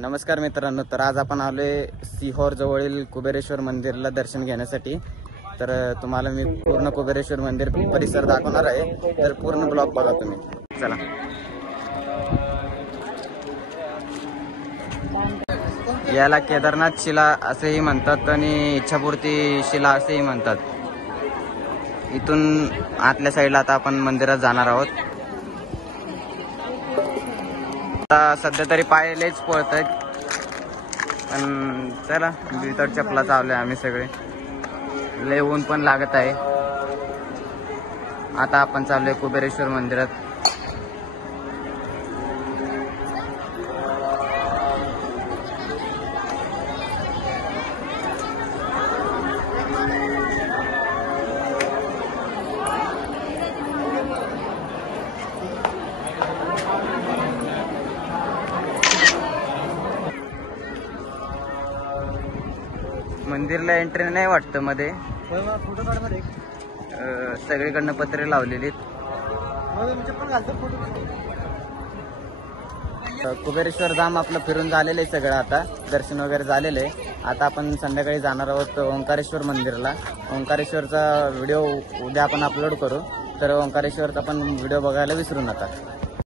नमस्कार मित्रांनो, तर आज आपण आलोय सिहोर जवळील कुबेरेश्वर मंदिरला दर्शन घेण्यासाठी। तर तुम्हाला मी पूर्ण कुबेरेश्वर मंदिर परिसर दाखवणार आहे, तर पूर्ण ब्लॉग बघा तुम्ही। चला, याला केदारनाथ शिला असेही म्हणतात आणि इच्छापूर्ती शिला असेही म्हणतात। इथून आतल्या साईडला आता आपण मंदिरात जाणार आहोत। आता सध्या तरी पाय लयच पळतायत, पण चला बितर चपला चावले आम्ही सगळे। लय ऊन पण लागत आहे। आता आपण चाललोय कुबेरेश्वर मंदिरात। मंदिरला एंट्री नाही वाटतं मध्ये, सगळीकडनं पत्रे लावलेली। कुबेरेश्वर धाम आपलं फिरून झालेलं आहे सगळं, आता दर्शन वगैरे झालेलं आहे। आता आपण संध्याकाळी जाणार आहोत ओंकारेश्वर मंदिरला। ओंकारेश्वरचा व्हिडिओ उद्या आपण अपलोड करू, तर ओंकारेश्वरचा पण व्हिडिओ बघायला विसरू नका।